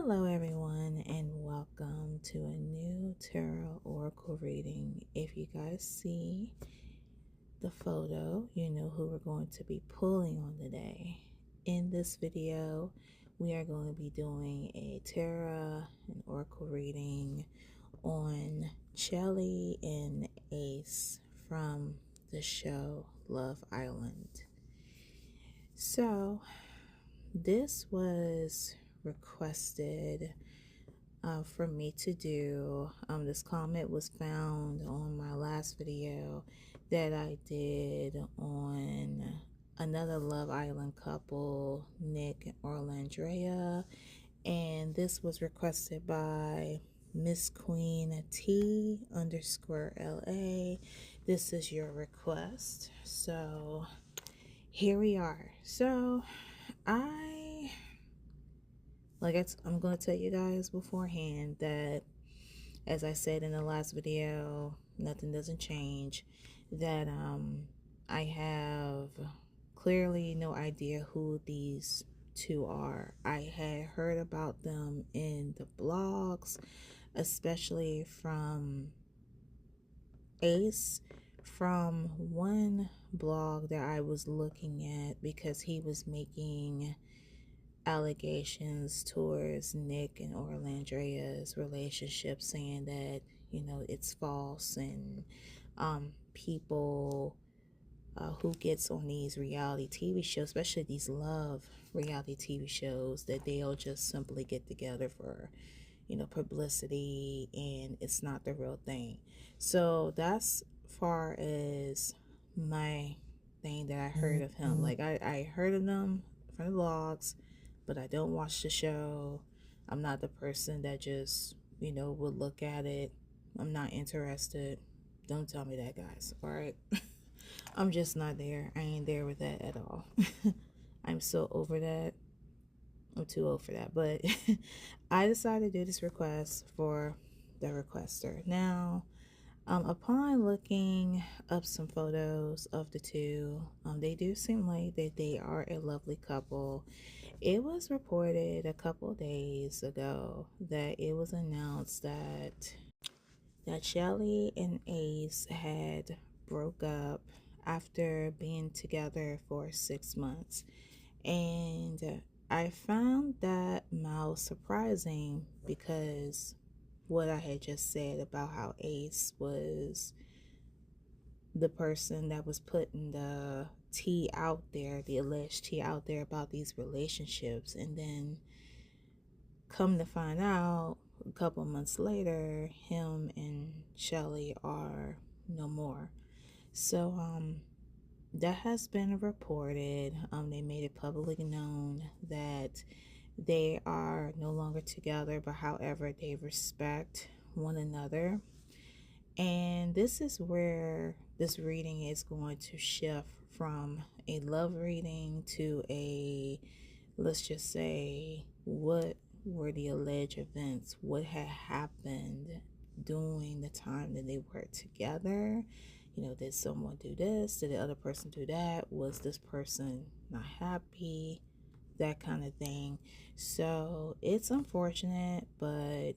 Hello, everyone, and welcome to a new tarot oracle reading. If you guys see the photo, you know who we're going to be pulling on today. In this video, we are going to be doing a tarot and oracle reading on Chelly and Ace from the show Love Island. So, this was requested for me to do. This comment was found on my last video that I did on another Love Island couple, Nick and Orlandrea, and this was requested by Miss Queen T _LA. This is your request, so here we are. So I'm going to tell you guys beforehand that, as I said in the last video, nothing doesn't change, that I have clearly no idea who these two are. I had heard about them in the blogs, especially from Ace, from one blog that I was looking at because he was making allegations towards Nick and Orlandrea's relationship, saying that, you know, it's false, and people who gets on these reality TV shows, especially these love reality TV shows, that they'll just simply get together for, you know, publicity, and it's not the real thing. So that's far as my thing that I heard of him. Like I heard of them from the blogs, but I don't watch the show. I'm not the person that just, you know, would look at it. I'm not interested. Don't tell me that, guys. All right. I'm just not there. I ain't there with that at all. I'm so over that. I'm too old for that. But I decided to do this request for the requester. Now, upon looking up some photos of the two, they do seem like that they are a lovely couple. It was reported a couple days ago that it was announced that Chelly and Ace had broke up after being together for 6 months. And I found that mild surprising because what I had just said about how Ace was the person that was putting the tea out there, the alleged tea out there about these relationships, and then come to find out a couple months later, him and Chelly are no more. So that has been reported. They made it publicly known that they are no longer together, but however, they respect one another. And this is where this reading is going to shift from a love reading to a, let's just say, what were the alleged events? What had happened during the time that they were together? You know, did someone do this? Did the other person do that? Was this person not happy? That kind of thing. So it's unfortunate, but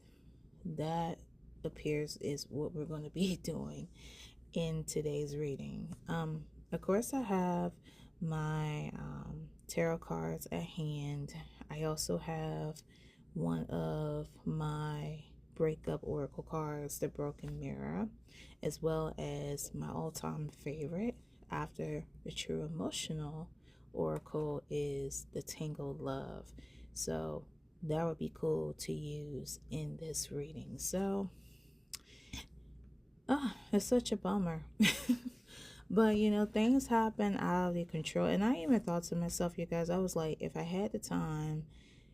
that appears is what we're going to be doing in today's reading. Of course, I have my tarot cards at hand. I also have one of my breakup oracle cards, the Broken Mirror, as well as my all-time favorite after the True Emotional oracle is the Tangled Love. So that would be cool to use in this reading. So it's such a bummer. But you know, things happen out of your control. And I even thought to myself, you guys, I was like, if I had the time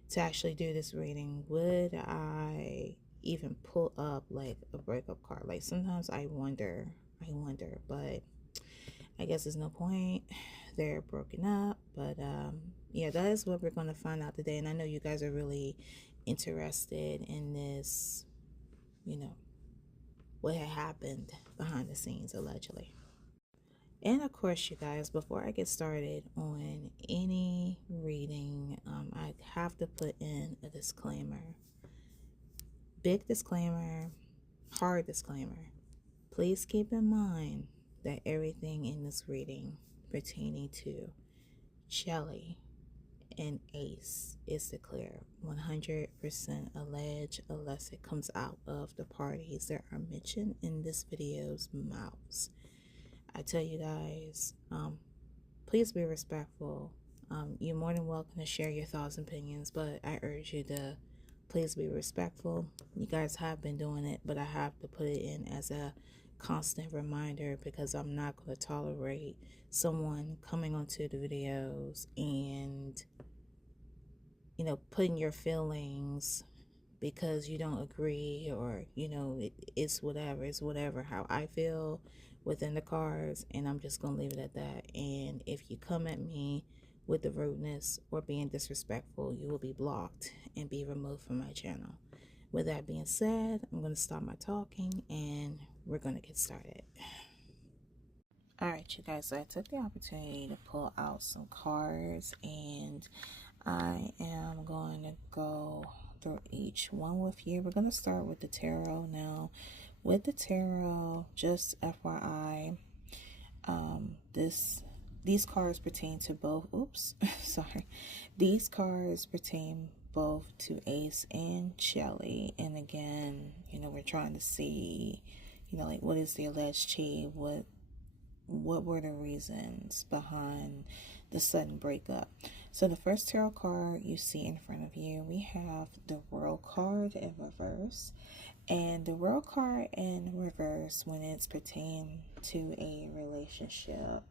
to actually do this reading, would I even pull up like a breakup card? Like sometimes I wonder, but I guess there's no point. They're broken up. But yeah, that is what we're going to find out today. And I know you guys are really interested in this, you know, what had happened behind the scenes, allegedly. And of course, you guys, before I get started on any reading, I have to put in a disclaimer. Big disclaimer, hard disclaimer. Please keep in mind that everything in this reading pertaining to Chelly and Ace is declared 100% alleged unless it comes out of the parties that are mentioned in this video's mouths. I tell you guys, please be respectful. You're more than welcome to share your thoughts and opinions, but I urge you to please be respectful. You guys have been doing it, but I have to put it in as a constant reminder because I'm not going to tolerate someone coming onto the videos and, putting your feelings because you don't agree, or it's whatever how I feel within the cards, and I'm just gonna leave it at that. And if you come at me with the rudeness or being disrespectful, you will be blocked and be removed from my channel. With that being said, I'm going to stop my talking and we're going to get started. Alright, you guys, so I took the opportunity to pull out some cards, and I am going to go through each one with you. We're going to start with the tarot now. With the tarot, just FYI, these cards pertain to both, these cards pertain both to Ace and Chelly. And again, we're trying to see, like, what is the alleged cheat, what were the reasons behind the sudden breakup. So the first tarot card you see in front of you, we have the World card in reverse. And the World card in reverse, when it's pertaining to a relationship,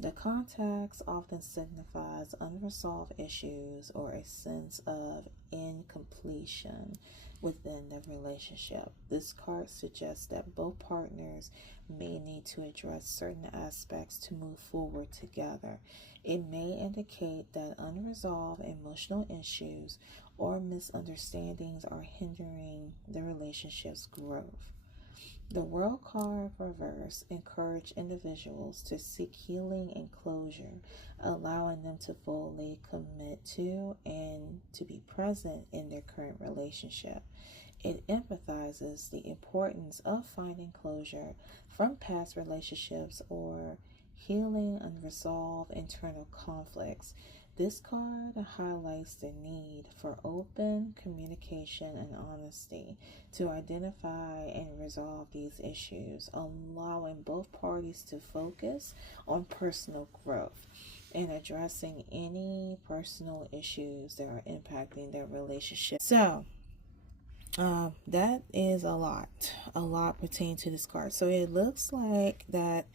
the context often signifies unresolved issues or a sense of incompletion within the relationship. This card suggests that both partners may need to address certain aspects to move forward together. It may indicate that unresolved emotional issues or misunderstandings are hindering the relationship's growth. The World card reverse encourage individuals to seek healing and closure, allowing them to fully commit to and to be present in their current relationship. It emphasizes the importance of finding closure from past relationships or healing unresolved internal conflicts. This card highlights the need for open communication and honesty to identify and resolve these issues, allowing both parties to focus on personal growth and addressing any personal issues that are impacting their relationship. So, that is a lot pertaining to this card. So it looks like that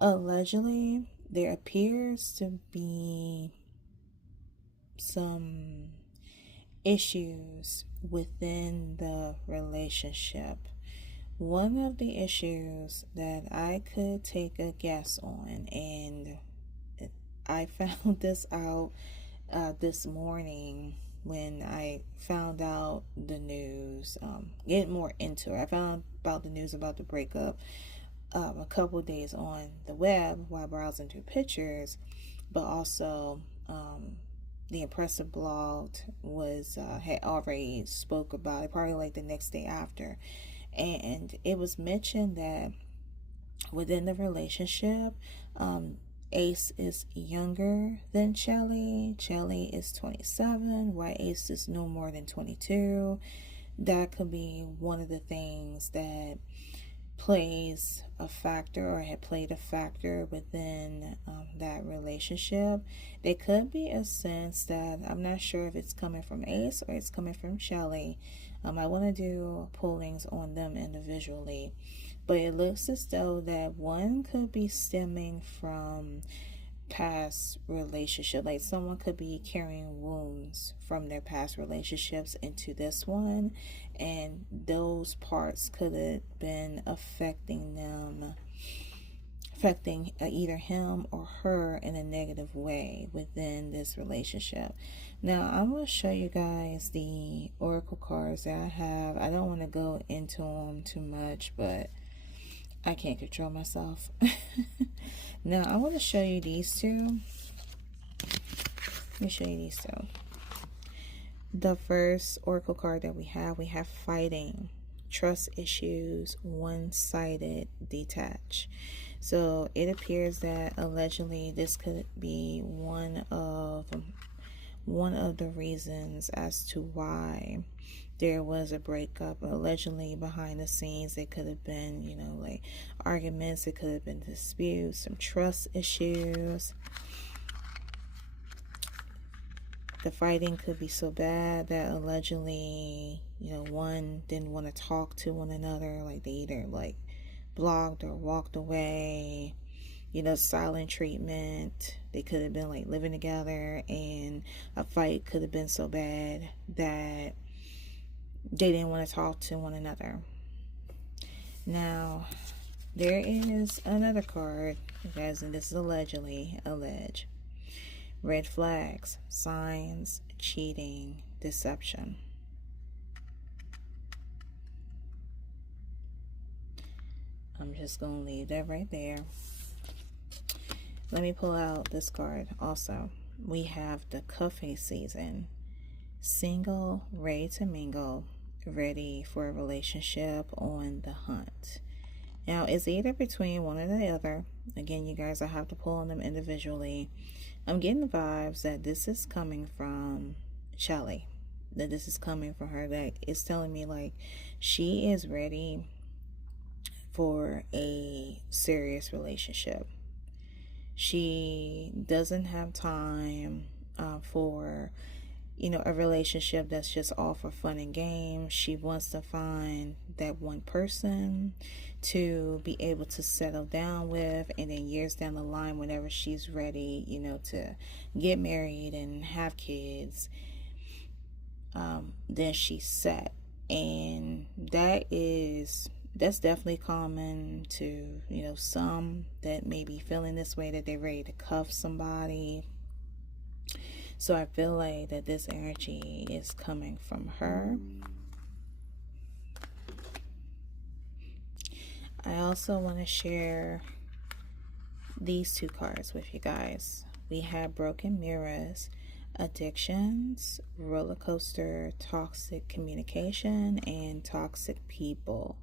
allegedly there appears to be some issues within the relationship. One of the issues that I could take a guess on, and I found this out this morning when I found out the news, getting more into it. I found about the news about the breakup a couple days on the web while browsing through pictures, but also the Impressive blog was had already spoke about it probably like the next day after, and it was mentioned that within the relationship, Ace is younger than Chelly. Chelly is 27, while Ace is no more than 22. That could be one of the things that plays a factor or had played a factor within that relationship. There could be a sense that I'm not sure if it's coming from Ace or it's coming from Chelly. I want to do pullings on them individually, but it looks as though that one could be stemming from past relationship, like someone could be carrying wounds from their past relationships into this one, and those parts could have been affecting either him or her in a negative way within this relationship. Now I'm going to show you guys the oracle cards that I have. I don't want to go into them too much, but I can't control myself. Now, I want to show you these two. Let me show you these two. The first oracle card that we have fighting, trust issues, one-sided, detached. So it appears that allegedly this could be one of the reasons as to why there was a breakup. Allegedly behind the scenes, it could have been, you know, like arguments, it could have been disputes, some trust issues. The fighting could be so bad that allegedly, you know, one didn't want to talk to one another, like they either like blocked or walked away, you know, silent treatment. They could have been like living together, and a fight could have been so bad that they didn't want to talk to one another. Now, there is another card, guys, and this is allegedly, red flags, signs, cheating, deception. I'm just going to leave that right there. Let me pull out this card also. We have the cuffing season. Single, ready to mingle, ready for a relationship, on the hunt. Now, it's either between one or the other. Again, you guys, I have to pull on them individually. I'm getting the vibes that this is coming from Chelly. That this is coming from her. That it's telling me like she is ready for a serious relationship. She doesn't have time for, you know, a relationship that's just all for fun and games. She wants to find that one person to be able to settle down with, and then years down the line, whenever she's ready, you know, to get married and have kids, then she's set. And that's definitely common to, you know, some that may be feeling this way, that they're ready to cuff somebody. So I feel like that this energy is coming from her. I also want to share these two cards with you guys. We have broken mirrors, addictions, roller coaster, toxic communication, and toxic people.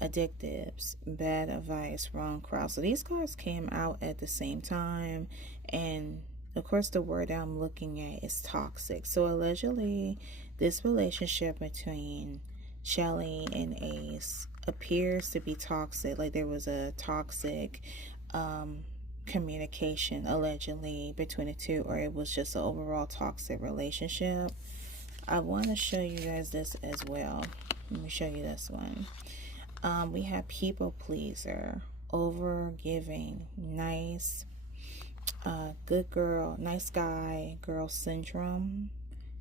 Addictives, bad advice, wrong crowd. So these cards came out at the same time, and of course the word I'm looking at is toxic. So allegedly this relationship between Chelly and Ace appears to be toxic. Like there was a toxic communication allegedly between the two, or it was just an overall toxic relationship. I want to show you guys this as well. Let me show you this one. We have people pleaser, over giving, nice, good girl, nice guy, girl syndrome,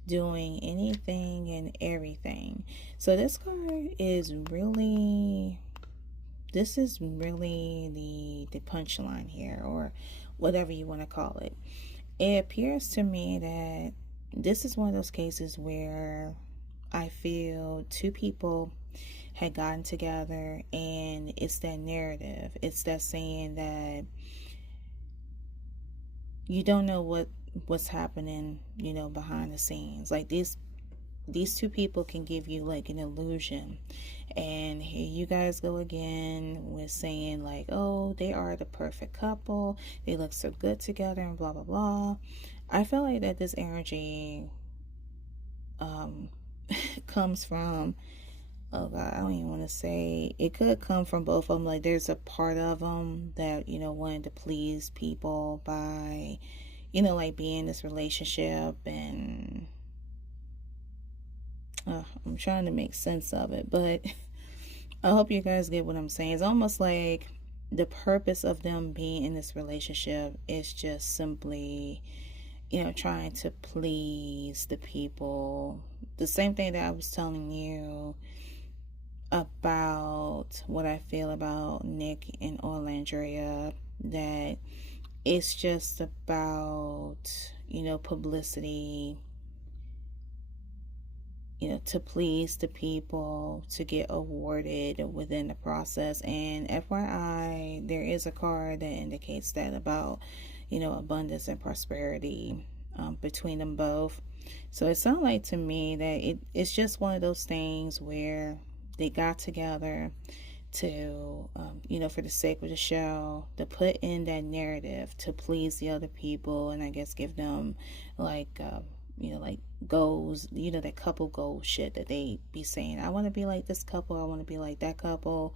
doing anything and everything. So this card is really, this is really the punchline here, or whatever you want to call it. It appears to me that this is one of those cases where I feel two people had gotten together, and it's that narrative. It's that saying that you don't know what's happening, you know, behind the scenes. Like these two people can give you like an illusion, and here you guys go again with saying like, oh, they are the perfect couple, they look so good together, and blah blah blah. I feel like that this energy comes from, oh God, I don't even want to say, it could come from both of them. Like there's a part of them that, you know, wanted to please people by, you know, like being in this relationship, and I'm trying to make sense of it, but I hope you guys get what I'm saying. It's almost like the purpose of them being in this relationship is just simply, you know, trying to please the people. The same thing that I was telling you about what I feel about Nick and Orlandria, that it's just about, you know, publicity, to please the people, to get awarded within the process. And FYI, there is a card that indicates that about, abundance and prosperity between them both. So it sounds like to me that it's just one of those things where they got together to, for the sake of the show, to put in that narrative to please the other people, and I guess give them like, like goals, that couple goal shit that they be saying. I want to be like this couple. I want to be like that couple.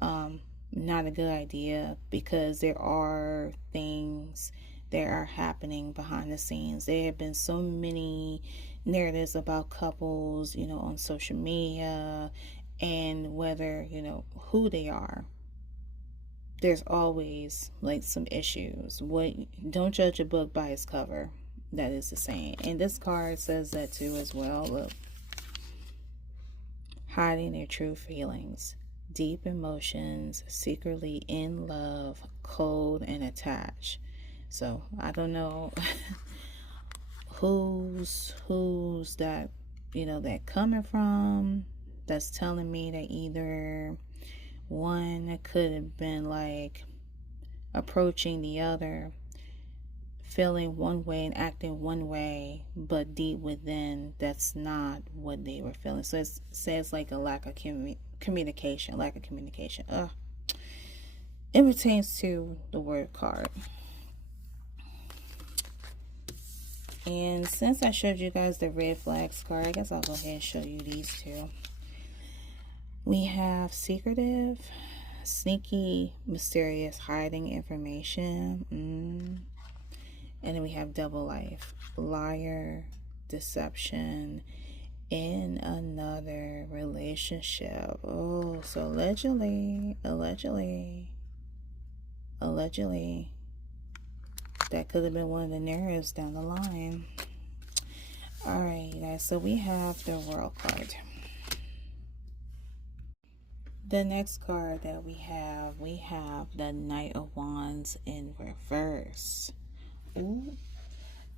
Not a good idea, because there are things that are happening behind the scenes. There have been so many narratives about couples, on social media, and whether, who they are. There's always like some issues. Don't judge a book by its cover. That is the saying. And this card says that too as well. Look. Hiding their true feelings. Deep emotions, secretly in love, cold and attached. So I don't know who's that, that coming from, that's telling me that either one could have been like approaching the other, feeling one way and acting one way, but deep within, that's not what they were feeling. So it says like a lack of communication. It pertains to the word card. And since I showed you guys the red flags card, I guess I'll go ahead and show you these two. We have secretive, sneaky, mysterious, hiding information. And then we have double life, liar, deception, in another relationship. Oh, so allegedly, that could have been one of the narratives down the line. Alright, you guys, so we have the World card. The next card that we have the Knight of Wands in reverse. Ooh.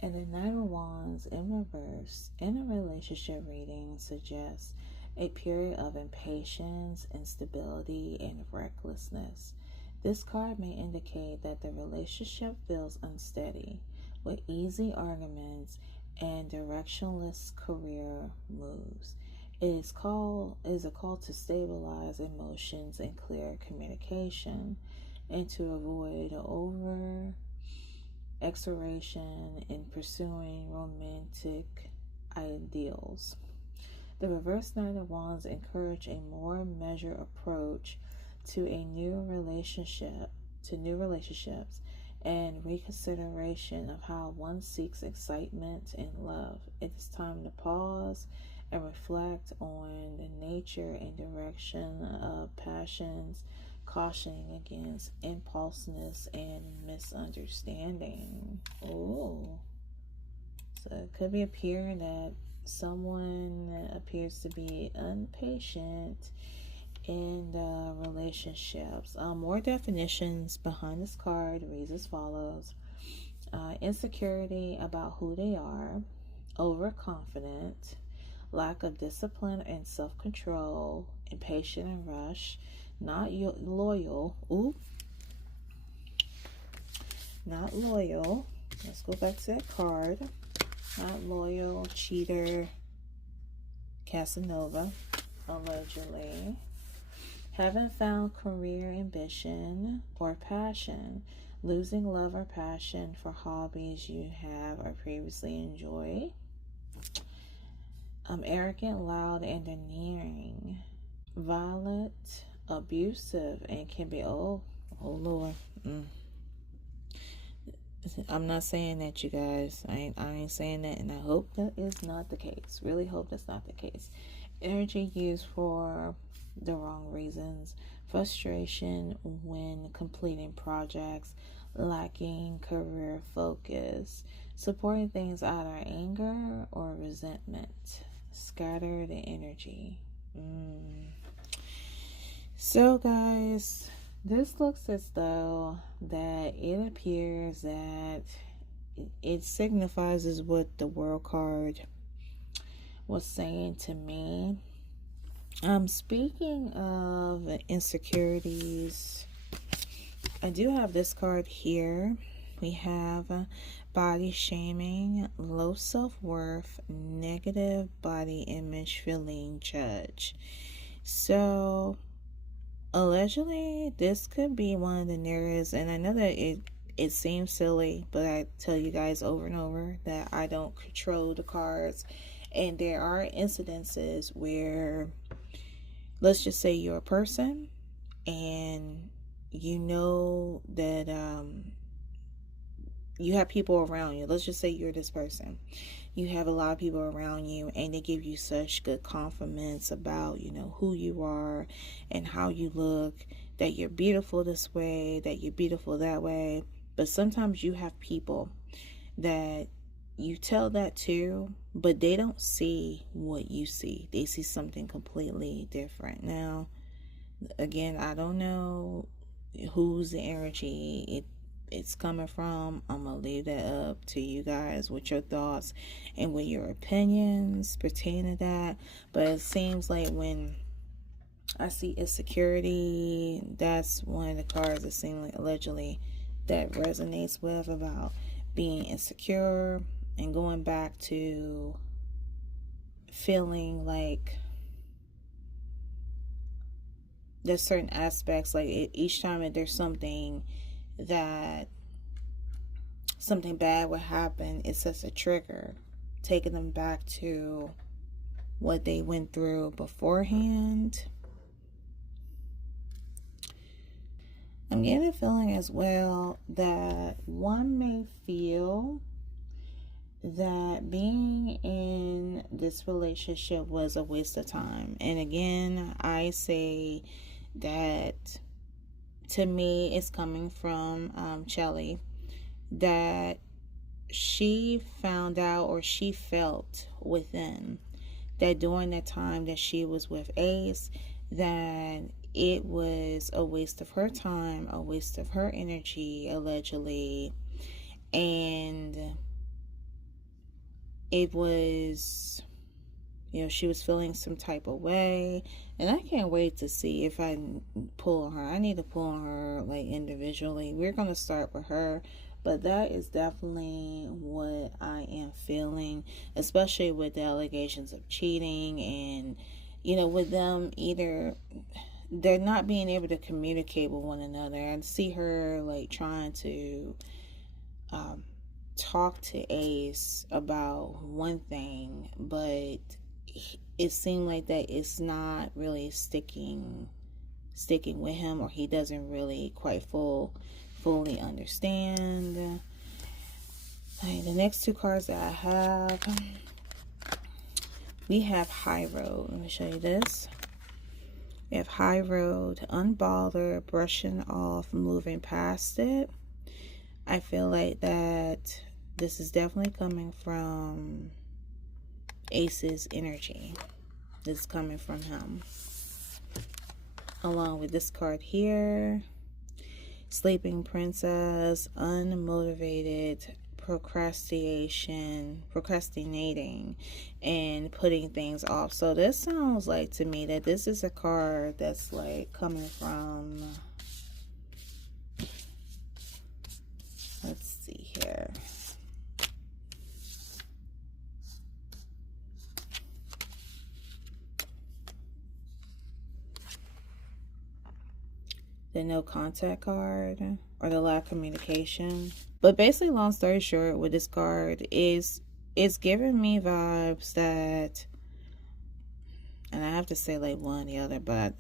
And the Knight of Wands in reverse in a relationship reading suggests a period of impatience, instability, and recklessness. This card may indicate that the relationship feels unsteady, with easy arguments and directionless career moves. It is a call to stabilize emotions and clear communication, and to avoid over exploration in pursuing romantic ideals. The reverse Knight of Wands encourage a more measured approach to new relationships, and reconsideration of how one seeks excitement and love. It is time to pause and reflect on the nature and direction of passions, cautioning against impulsiveness and misunderstanding. Oh, so it could be appearing that someone appears to be impatient in the relationships. More definitions behind this card reads as follows: insecurity about who they are, overconfident, lack of discipline and self-control, impatient and rush, not loyal. Ooh, not loyal. Let's go back to that card. Not loyal, cheater, Casanova, allegedly. Haven't found career ambition or passion, losing love or passion for hobbies you have or previously enjoyed. Arrogant, loud, and denying. Violent, abusive, and can be, oh Lord. I'm not saying that, you guys. I ain't saying that, and I hope that is not the case. Really hope that's not the case. Energy used for the wrong reasons. Frustration when completing projects. Lacking career focus. Supporting things out of anger or resentment. Scattered energy. So, guys, this looks as though that it appears that it signifies what the World card was saying to me. Speaking of insecurities, I do have this card here. We have body shaming, low self-worth, negative body image, feeling judged. So allegedly this could be one of the narratives, and I know that it seems silly, but I tell you guys over and over that I don't control the cards, and there are incidences where, let's just say you're a person and you know that you have people around you. Let's just say you're this person. You have a lot of people around you, and they give you such good compliments about, who you are and how you look, that you're beautiful this way, that you're beautiful that way. But sometimes you have people that you tell that to, but they don't see what you see. They see something completely different. Now, again, I don't know whose the energy it's coming from. I'm gonna leave that up to you guys with your thoughts and with your opinions pertaining to that. But it seems like when I see insecurity, that's one of the cards that seem like allegedly that resonates with, about being insecure and going back to feeling like there's certain aspects, like each time that there's something bad would happen, it's such a trigger, taking them back to what they went through beforehand. I'm getting a feeling as well that one may feel that being in this relationship was a waste of time. And again, I say that, to me, it's coming from Chelly, that she found out, or she felt within, that during that time that she was with Ace, that it was a waste of her time, a waste of her energy, allegedly. And it was, she was feeling some type of way. And I can't wait to see if I pull on her. I need to pull on her, like, individually. We're going to start with her. But that is definitely what I am feeling, especially with the allegations of cheating and, with them either they're not being able to communicate with one another. I see her, like, trying to talk to Ace about one thing, but it seemed like that it's not really sticking with him, or he doesn't really quite fully understand. Right, the next two cards that I have, we have High Road. Let me show you this. We have High Road, unbothered, brushing off, moving past it. I feel like that this is definitely coming from Ace's energy. This is coming from him. Along with this card here, Sleeping Princess, unmotivated, procrastinating, and putting things off. So this sounds like to me that this is a card that's like coming from, let's see here. The no contact card, or the lack of communication. But basically, long story short, with this card is, it's giving me vibes that, and I have to say like one or the other, but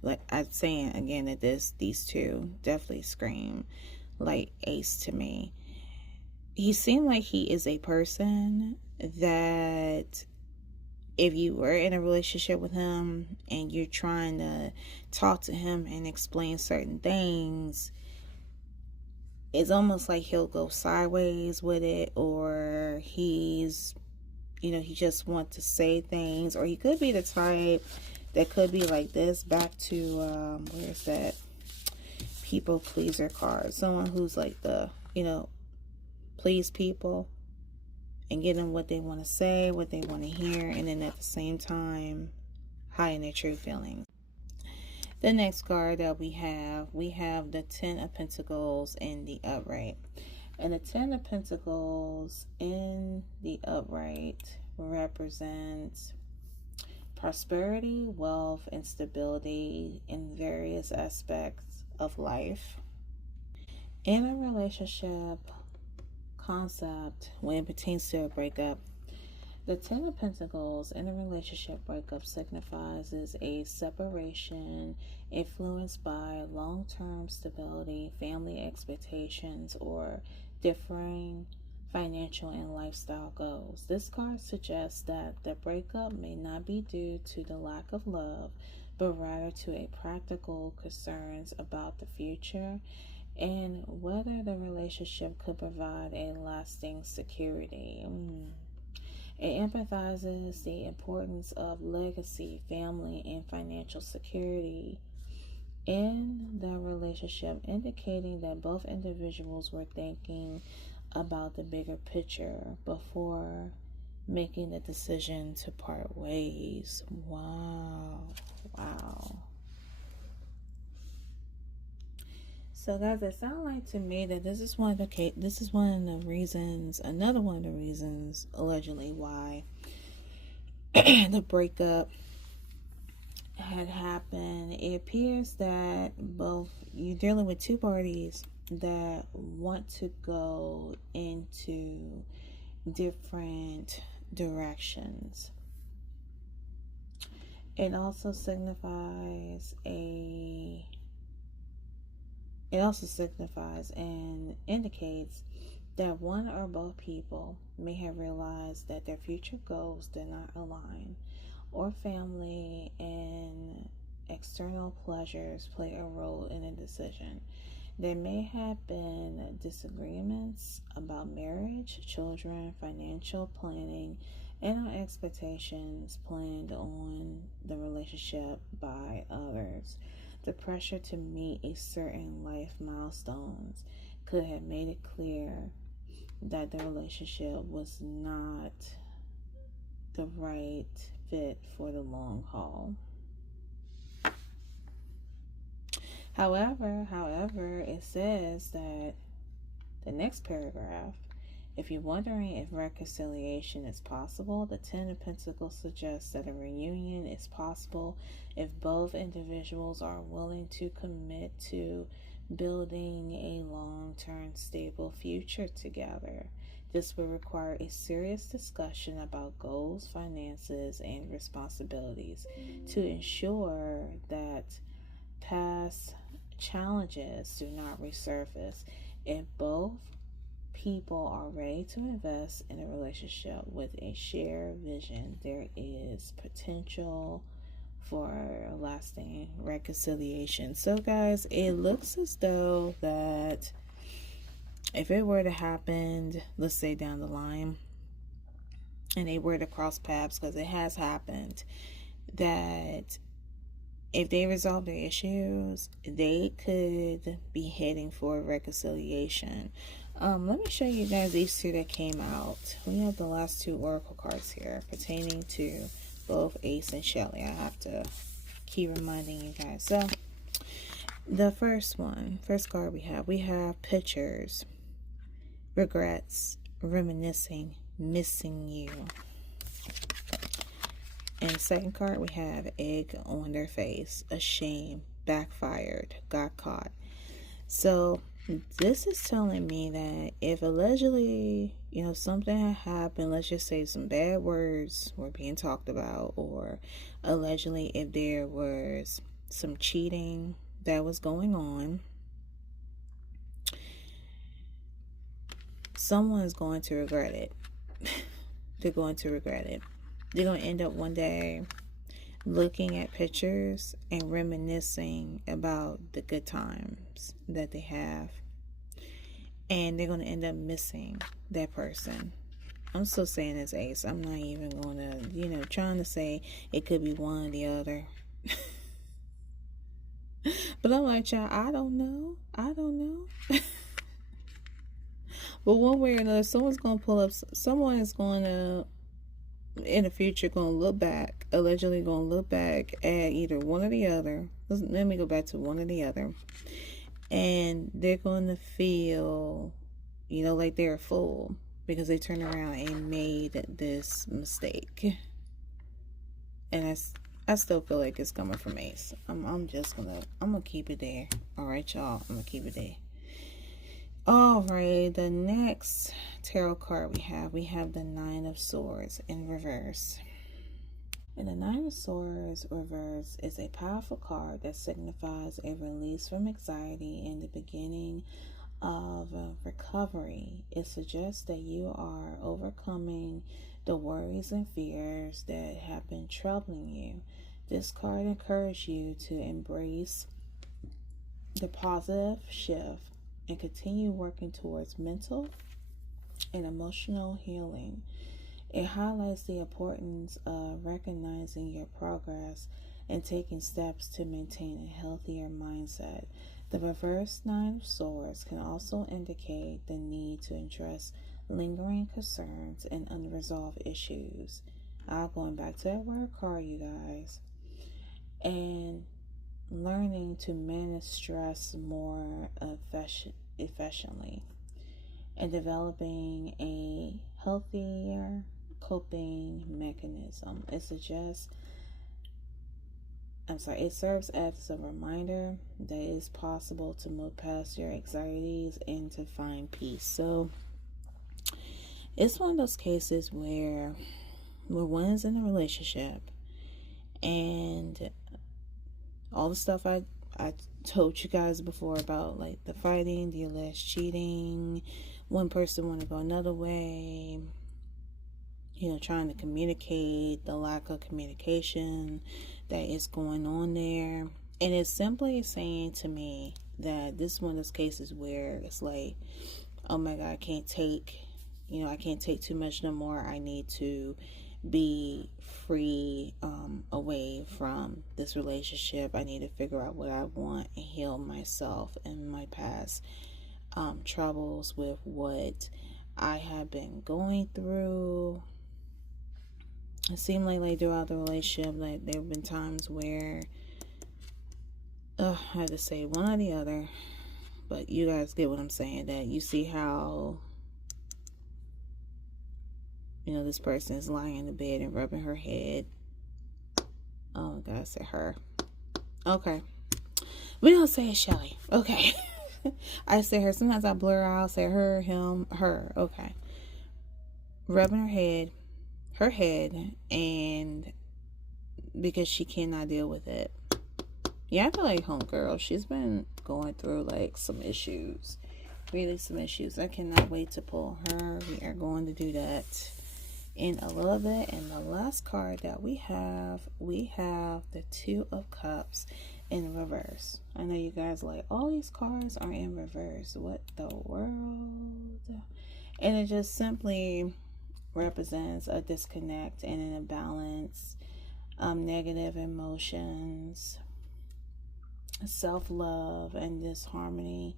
like I'm saying again that these two definitely scream like Ace to me. He seemed like he is a person that, if you were in a relationship with him and you're trying to talk to him and explain certain things, it's almost like he'll go sideways with it, or he's, he just wants to say things, or he could be the type that could be like this, back to, where's that people pleaser card? Someone who's like the, please people and get them what they want to say, what they want to hear, and then at the same time hiding their true feelings. The next card that we have the Ten of Pentacles in the upright. And the Ten of Pentacles in the upright represents prosperity, wealth, and stability in various aspects of life. In a relationship concept, when it pertains to a breakup, the Ten of Pentacles in a relationship breakup signifies a separation influenced by long-term stability, family expectations, or differing financial and lifestyle goals. This card suggests that the breakup may not be due to the lack of love, but rather to a practical concerns about the future and whether the relationship could provide a lasting security. It empathizes the importance of legacy, family, and financial security in the relationship, indicating that both individuals were thinking about the bigger picture before making the decision to part ways. Wow. So guys, it sounds like to me that this is one of the reasons, another one of the reasons allegedly why the breakup had happened. It appears that both you're dealing with two parties that want to go into different directions. It also signifies and indicates that one or both people may have realized that their future goals did not align, or family and external pleasures play a role in a decision. There may have been disagreements about marriage, children, financial planning, and expectations planned on the relationship by others. The pressure to meet a certain life milestones could have made it clear that the relationship was not the right fit for the long haul. However, it says that the next paragraph, if you're wondering if reconciliation is possible, the Ten of Pentacles suggests that a reunion is possible if both individuals are willing to commit to building a long-term stable future together. This will require a serious discussion about goals, finances, and responsibilities to ensure that past challenges do not resurface. If both people are ready to invest in a relationship with a shared vision, there is potential for lasting reconciliation. So guys, it looks as though that if it were to happen, let's say down the line, and they were to cross paths, because it has happened, that if they resolve their issues, they could be heading for reconciliation. Let me show you guys these two that came out. We have the last two oracle cards here pertaining to both Ace and Chelly. I have to keep reminding you guys. So, the first card we have pictures, regrets, reminiscing, missing you. And the second card, we have egg on their face, ashamed, backfired, got caught. So this is telling me that if allegedly, something had happened, let's just say some bad words were being talked about, or allegedly if there was some cheating that was going on, someone's going to regret it. They're going to regret it. They're going to end up one day looking at pictures and reminiscing about the good times that they have. And they're going to end up missing that person. I'm still saying it's Ace. I'm not even going to, trying to say it could be one or the other. But I'm like, y'all, I don't know. But one way or another, someone's going to pull up, someone is going to, in the future, going to look back, allegedly going to look back at either one or the other. Let me go back to one or the other. And they're going to feel, like they're a fool because they turned around and made this mistake. And I still feel like it's coming from Ace. I'm gonna keep it there. All right, y'all. I'm gonna keep it there. All right, the next tarot card we have the Nine of Swords in reverse. And the Nine of Swords reverse is a powerful card that signifies a release from anxiety and the beginning of recovery. It suggests that you are overcoming the worries and fears that have been troubling you. This card encourages you to embrace the positive shift and continue working towards mental and emotional healing. It highlights the importance of recognizing your progress and taking steps to maintain a healthier mindset. The reverse Nine of Swords can also indicate the need to address lingering concerns and unresolved issues. Going back to that word card, you guys. And learning to manage stress more efficiently and developing a healthier coping mechanism. It serves as a reminder that it's possible to move past your anxieties and to find peace. So it's one of those cases where one is in a relationship and all the stuff I told you guys before about, like the fighting, the alleged cheating, one person want to go another way, trying to communicate, the lack of communication that is going on there. And it's simply saying to me that this is one of those cases where it's like, oh my God, I can't take too much no more. I need to be free away from this relationship. I need to figure out what I want and heal myself and my past troubles with what I have been going through. It seemed like throughout the relationship, like there have been times where I had to say one or the other, but you guys get what I'm saying, that you see how this person is lying in the bed and rubbing her head. Oh my God, I said her. Okay. We don't say it, Chelly. Okay. I say her. Sometimes I blur out, say her, him, her. Okay. Rubbing her head, and because she cannot deal with it. Yeah, I feel like homegirl, she's been going through like some issues. Really some issues. I cannot wait to pull her. We are going to do that in a little bit. And the last card that we have the Two of Cups in reverse. I know you guys like, all these cards are in reverse. What the world? And it just simply represents a disconnect and an imbalance, negative emotions, self-love and disharmony,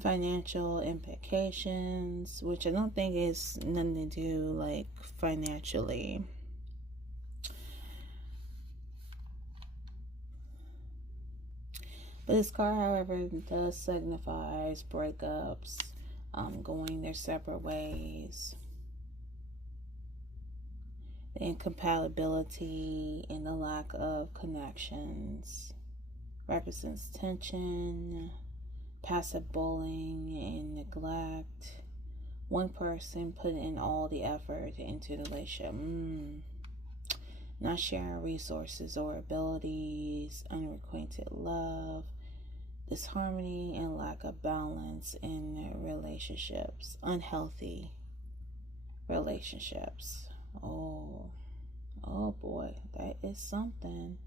financial implications, which I don't think is nothing to do like financially. But this card, however, does signifies breakups, going their separate ways, the incompatibility and the lack of connections, represents tension, passive bullying and neglect, one person putting in all the effort into the relationship, not sharing resources or abilities, unrequited love, disharmony and lack of balance in relationships, unhealthy relationships. Oh boy, that is something.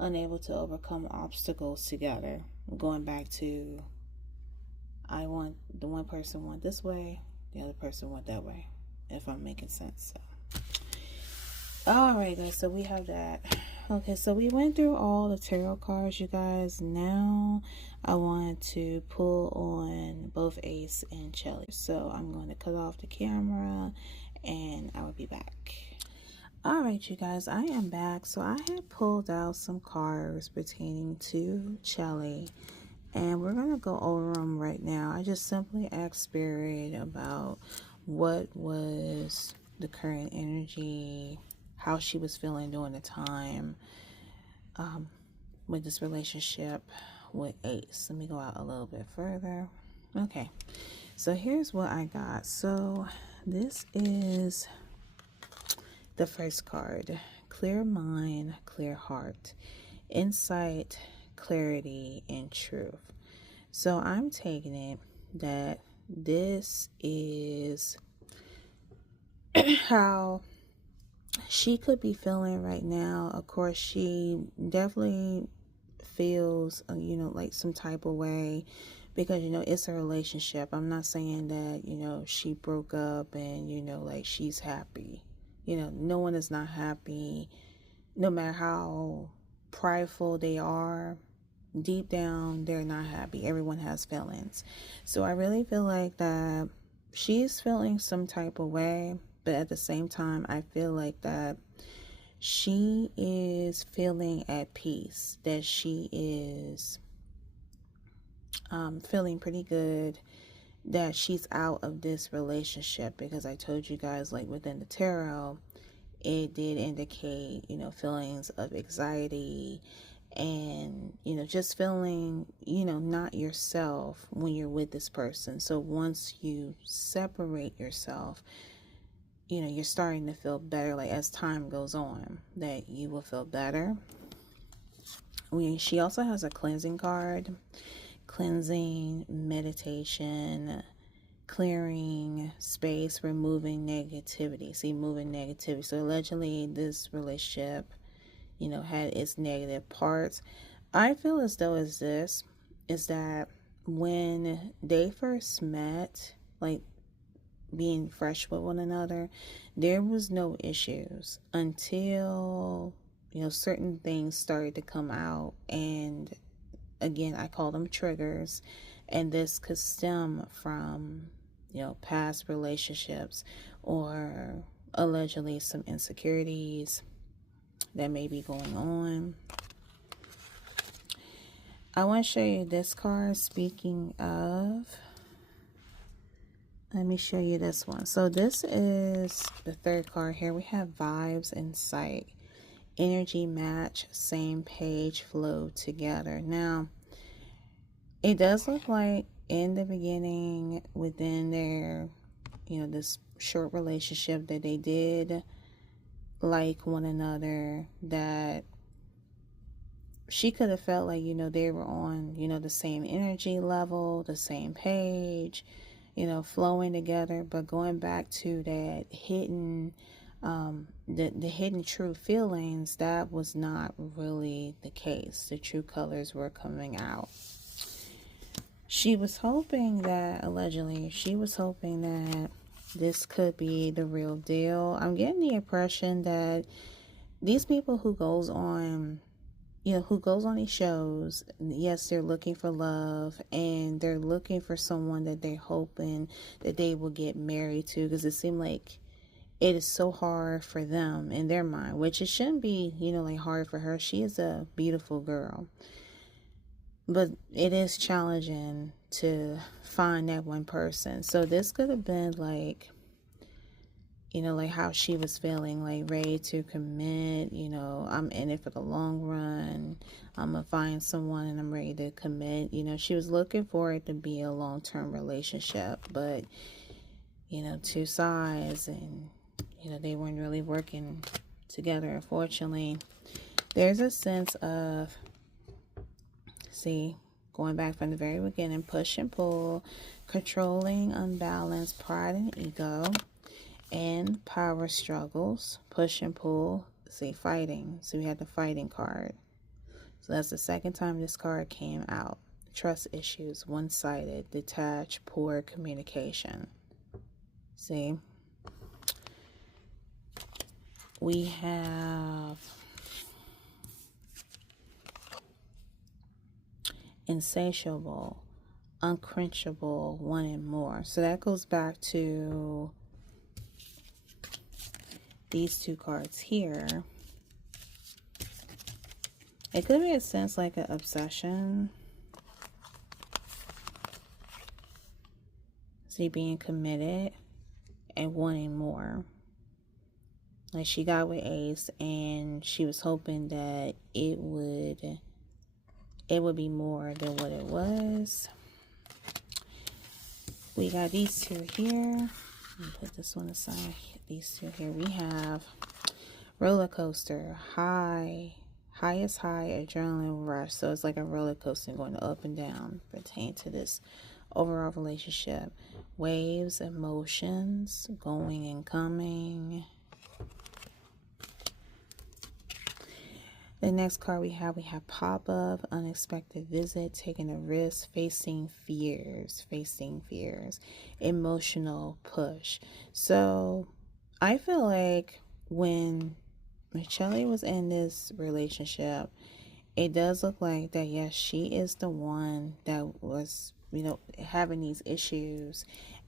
Unable to overcome obstacles together. Going back to, the one person went this way, the other person went that way, if I'm making sense. So. Alright guys, so we have that. Okay, so we went through all the tarot cards, you guys. Now I want to pull on both Ace and Chelly. So I'm going to cut off the camera and I will be back. Alright, you guys, I am back. So I had pulled out some cards pertaining to Chelly, and we're going to go over them right now. I just simply asked Spirit about what was the current energy, how she was feeling during the time with this relationship with Ace. Let me go out a little bit further. Okay, so here's what I got. So this is the first card: clear mind, clear heart, insight, clarity, and truth. So I'm taking it that this is how she could be feeling right now. Of course, she definitely feels, like some type of way, because, it's a relationship. I'm not saying that, she broke up and, like she's happy. No one is not happy, no matter how prideful they are. Deep down, they're not happy. Everyone has feelings. So I really feel like that she's feeling some type of way, but at the same time, I feel like that she is feeling at peace, that she is feeling pretty good, that she's out of this relationship, because I told you guys, like within the tarot, it did indicate, feelings of anxiety and, just feeling, not yourself when you're with this person. So once you separate yourself, you're starting to feel better. Like as time goes on, that you will feel better. She also has a cleansing card: cleansing, meditation, clearing space, removing negativity. See, moving negativity. So allegedly this relationship, had its negative parts. I feel as though is that when they first met, like being fresh with one another, there was no issues until, certain things started to come out. And again, I call them triggers. And this could stem from, past relationships, or allegedly some insecurities that may be going on. I want to show you this card. Speaking of, let me show you this one. So this is the third card here. We have vibes and sight. Energy match, same page, flow together. Now, it does look like in the beginning, within their, this short relationship, that they did like one another, that she could have felt like, they were on, the same energy level, the same page, flowing together. But going back to that hidden, the hidden true feelings, that was not really the case. The true colors were coming out. She was hoping that, allegedly, she was hoping that this could be the real deal. I'm getting the impression that these people who goes on these shows, yes, they're looking for love, and they're looking for someone that they're hoping that they will get married to, because it seemed like it is so hard for them in their mind, which it shouldn't be, like hard for her. She is a beautiful girl. But it is challenging to find that one person. So this could have been like, like how she was feeling, like ready to commit. I'm in it for the long run. I'm going to find someone and I'm ready to commit. She was looking for it to be a long-term relationship. But, two sides, and, they weren't really working together, unfortunately. There's a sense of, see, going back from the very beginning, push and pull, controlling, unbalanced, pride and ego, and power struggles, push and pull, see, fighting. So we had the fighting card. So that's the second time this card came out. Trust issues, one-sided, detached, poor communication. See? We have insatiable, unquenchable, wanting more. So that goes back to these two cards here. It could be a sense like an obsession. See, being committed and wanting more. Like she got with Ace and she was hoping that it would be more than what it was. We got these two here. Let me put this one aside. These two here. We have roller coaster, highest high adrenaline rush. So it's like a roller coaster going up and down pertaining to this overall relationship. Waves, emotions, going and coming. The next card we have pop-up, unexpected visit, taking a risk, facing fears, emotional push. So I feel like when Chelly was in this relationship, it does look like that, yes, she is the one that was, having these issues.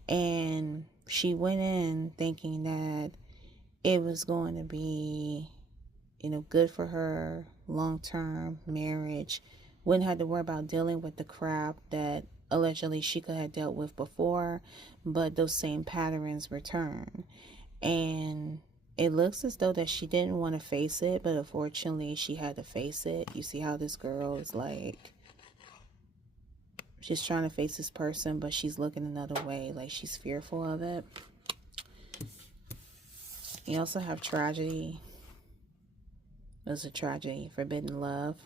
And she went in thinking that it was going to be, good for her, long-term marriage. Wouldn't have to worry about dealing with the crap that allegedly she could have dealt with before, but those same patterns return. And it looks as though that she didn't want to face it, but unfortunately she had to face it. You see how this girl is like, she's trying to face this person, but she's looking another way, like she's fearful of it. You also have tragedy. There's a tragedy, forbidden love.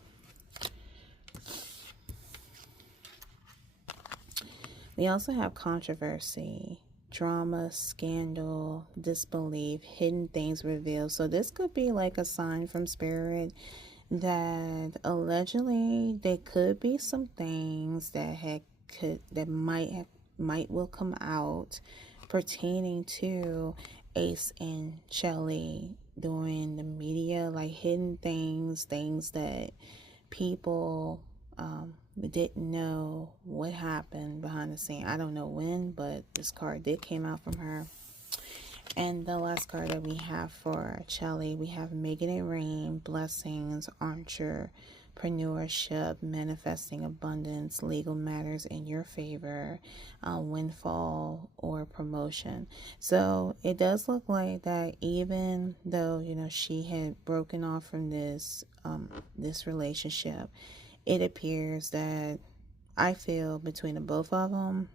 We also have controversy, drama, scandal, disbelief, hidden things revealed. So this could be like a sign from spirit that allegedly there could be some things that might will come out pertaining to Ace and Chelly during the media, like hidden things that people didn't know what happened behind the scene. I don't know when, but this card did came out from her. And the last card that we have for Chelly, we have Megan and Rain, blessings, entrepreneurship, manifesting abundance, legal matters in your favor, windfall or promotion. So it does look like that even though, she had broken off from this relationship, it appears that I feel between the both of them,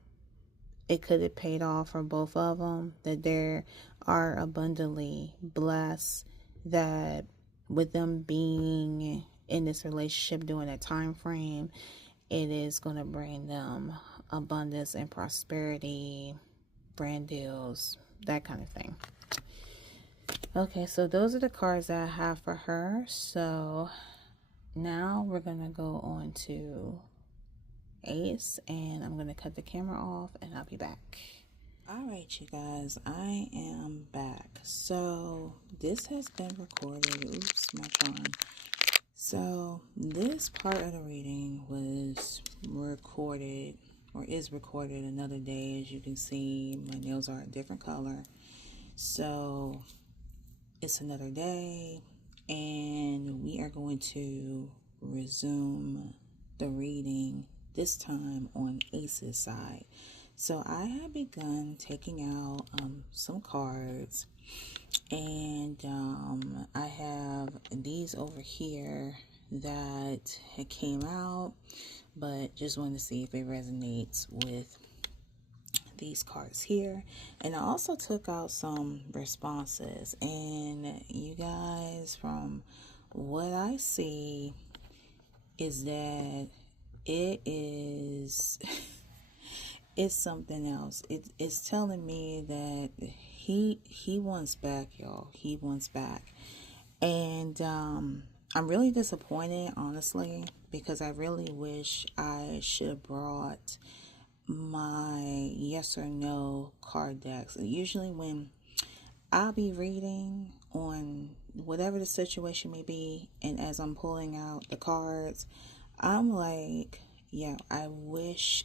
it could have paid off for both of them, that they are abundantly blessed, that with them being in this relationship during that time frame, it is going to bring them abundance and prosperity, brand deals, that kind of thing. Okay, so those are the cards that I have for her. So now we're going to go on to Ace, and I'm going to cut the camera off and I'll be back. Alright, you guys, I am back. So this has been recorded. Oops, my charm. So this part of the reading was recorded, or is recorded, another day. As you can see, my nails are a different color. So it's another day, and we are going to resume the reading, this time on Ace's side. So I have begun taking out some cards, and I have these over here that came out, but just wanted to see if it resonates with these cards here. And I also took out some responses, and you guys, from what I see is that it is it's something else. It's telling me that he wants back, y'all. He wants back. And I'm really disappointed, honestly, because I really wish I should have brought my yes or no card decks. Usually when I'll be reading on whatever the situation may be, and as I'm pulling out the cards, I'm like, Yeah, I wish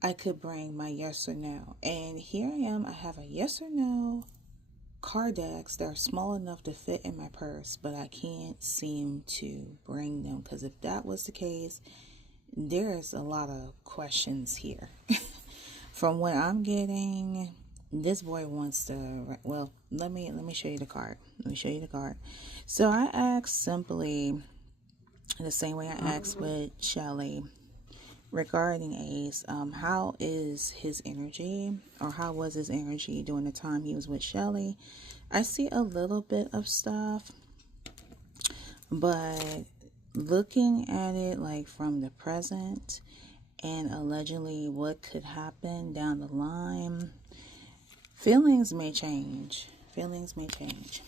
I could bring my yes or no. And here I am. I have a yes or no card decks that are small enough to fit in my purse, but I can't seem to bring them, because if that was the case, there's a lot of questions here. From what I'm getting, this boy wants to, well, let me show you the card. Let me show you the card. So I asked simply the same way I asked with Chelly regarding Ace, how is his energy, or how was his energy during the time he was with Chelly? I see a little bit of stuff, but looking at it like from the present and allegedly what could happen down the line, feelings may change. Feelings may change.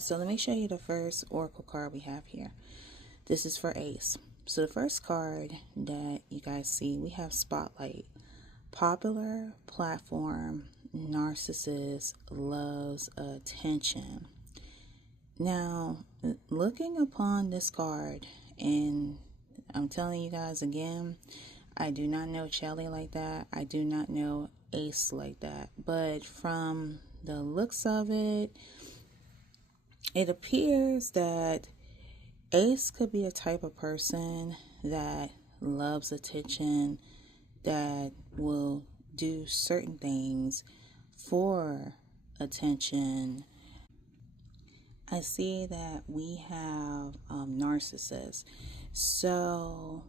So let me show you the first oracle card we have here. This is for Ace. So the first card that you guys see, we have Spotlight. Popular platform, narcissist loves attention. Now, looking upon this card, and I'm telling you guys again, I do not know Chelly like that. I do not know Ace like that. But from the looks of it, it appears that Ace could be a type of person that loves attention, that will do certain things for attention. I see that we have narcissists. So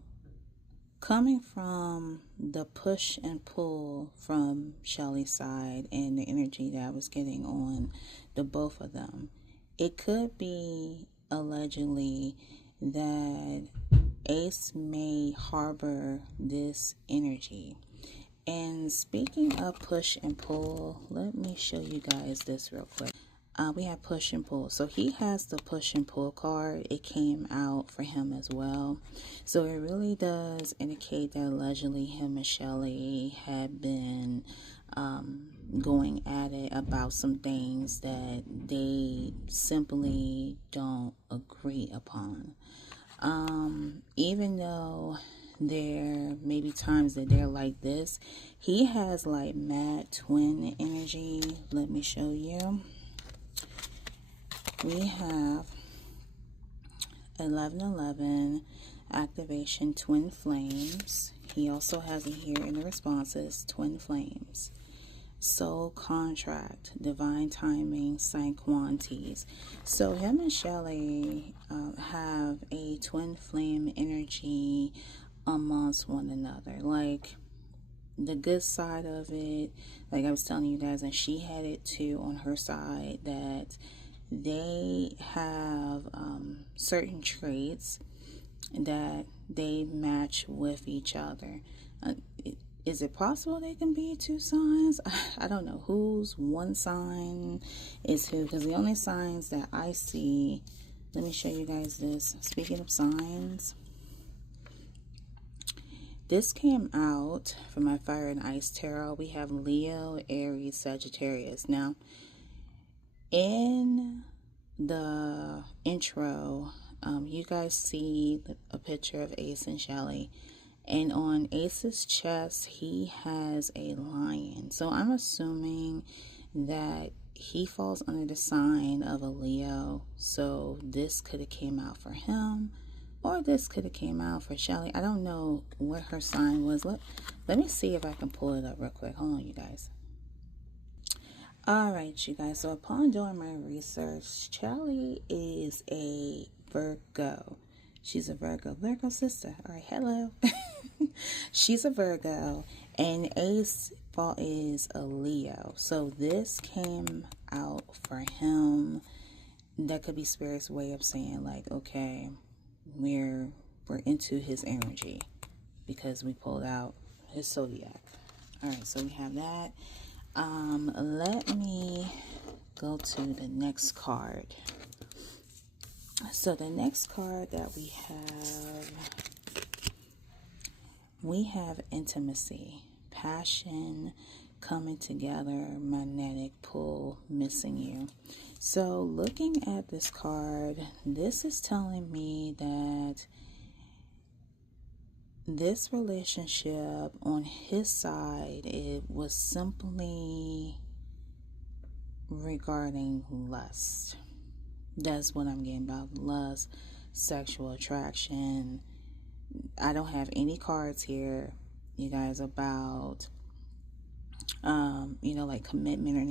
coming from the push and pull from Chelly's side and the energy that I was getting on the both of them, it could be allegedly that Ace may harbor this energy. And speaking of push and pull, let me show you guys this real quick. We have push and pull. So he has the push and pull card. It came out for him as well. So it really does indicate that allegedly him and Chelly had been going at it about some things that they simply don't agree upon. Even though there may be times that they're like this, he has like mad twin energy. Let me show you. We have 1111 activation, twin flames. He also has it here in the responses, twin flames. Soul contract, divine timing, sign quantities. So him and Chelly have a twin flame energy amongst one another. Like the good side of it, like I was telling you guys, and she had it too on her side, that they have certain traits that they match with each other. Is it possible they can be two signs? I don't know whose one sign is who, because the only signs that I see, let me show you guys this. Speaking of signs, this came out for my Fire and Ice Tarot. We have Leo, Aries, Sagittarius. Now, in the intro, you guys see a picture of Ace and Chelly, and on Ace's chest he has a lion. So I'm assuming that he falls under the sign of a Leo. So this could have came out for him, or this could have came out for Chelly. I don't know what her sign was. Let me see if I can pull it up real quick. Hold on, you guys. Alright, you guys, so upon doing my research, Chelly is a Virgo. She's a Virgo sister. Alright, hello. She's a Virgo, and Ace is a Leo. So this came out for him. That could be Spirit's way of saying, like, okay, we're into his energy, because we pulled out his zodiac. Alright, so we have that. Let me go to the next card. So the next card that we have intimacy, passion, coming together, magnetic pull, missing you. So looking at this card, this is telling me that this relationship on his side, it was simply regarding lust. That's what I'm getting about. Lust, sexual attraction. I don't have any cards here, you guys, about like commitment or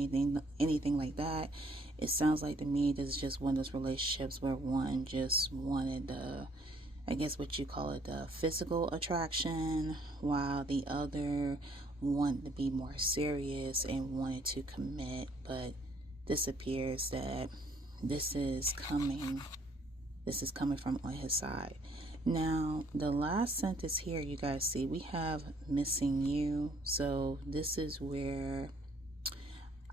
anything like that. It sounds like to me this is just one of those relationships where one just wanted the, I guess what you call it, the physical attraction, while the other wanted to be more serious and wanted to commit. But this appears that this is coming from on his side. Now, the last sentence here, you guys see, we have missing you. So this is where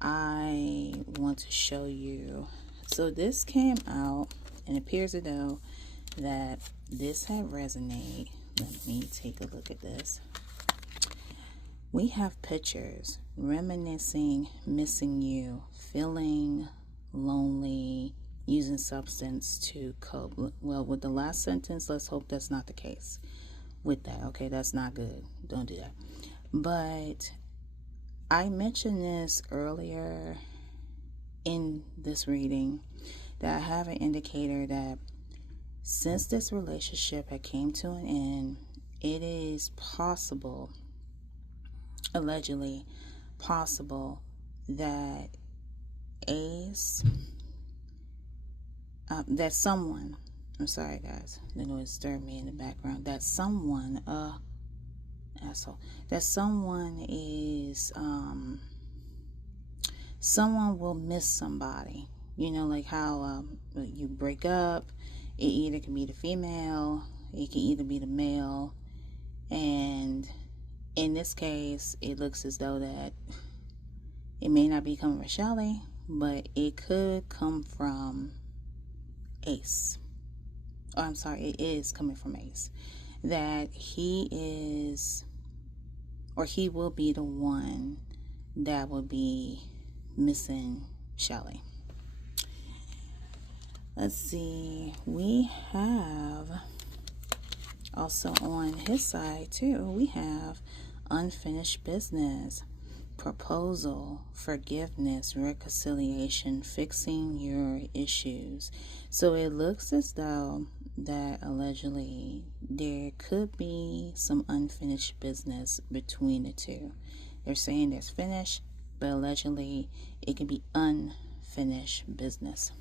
I want to show you. So this came out, and it appears as though that this had resonated. Let me take a look at this. We have pictures reminiscing, missing you, feeling lonely, using substance to cope. Well, with the last sentence, let's hope that's not the case with that. Okay, that's not good. Don't do that. But I mentioned this earlier in this reading, that I have an indicator that since this relationship had came to an end, it is possible, allegedly possible, that Ace, that someone, I'm sorry guys, the noise disturbed me in the background, that someone, asshole, that someone is, someone will miss somebody. You know, like how you break up, it either can be the female, it can either be the male, and in this case, it looks as though that it may not be coming from Chelly, but it could come from Ace. Oh, I'm sorry, it is coming from Ace. That he is, or he will be the one that will be missing Chelly. Let's see, we have also on his side too, we have unfinished business, proposal, forgiveness, reconciliation, fixing your issues. So it looks as though that allegedly there could be some unfinished business between the two. They're saying there's finished, but allegedly it could be unfinished business.